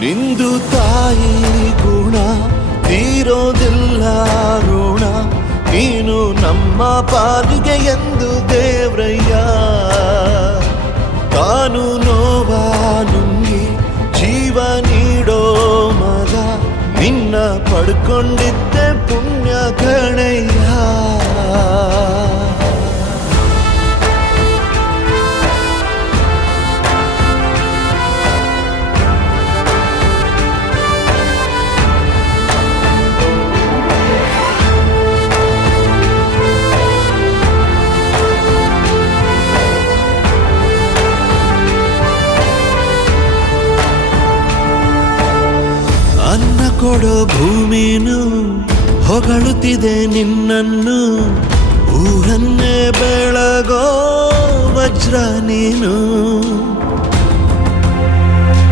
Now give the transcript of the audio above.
ನಿಂದು ತಾಯಿ ಗುಣ ತೀರೋದಿಲ್ಲ ಋಣ, ನೀನು ನಮ್ಮ ಪಾಲಿಗೆ ಎಂದು ದೇವ್ರಯ್ಯ. ತಾನು ನೋವಾ ನುಂಗಿ ಜೀವ ನೀಡೋ ಮಗ, ನಿನ್ನ ಪಡ್ಕೊಂಡಿದ್ದೆ ಪುಣ್ಯ ಗಣಯ್ಯ. ಅನ್ನ ಕೊಡೋ ಭೂಮಿನು ಹೊಗಳುತ್ತಿದೆ ನಿನ್ನನ್ನು, ಊರನ್ನೇ ಬೆಳಗೋ ವಜ್ರ ನೀನು.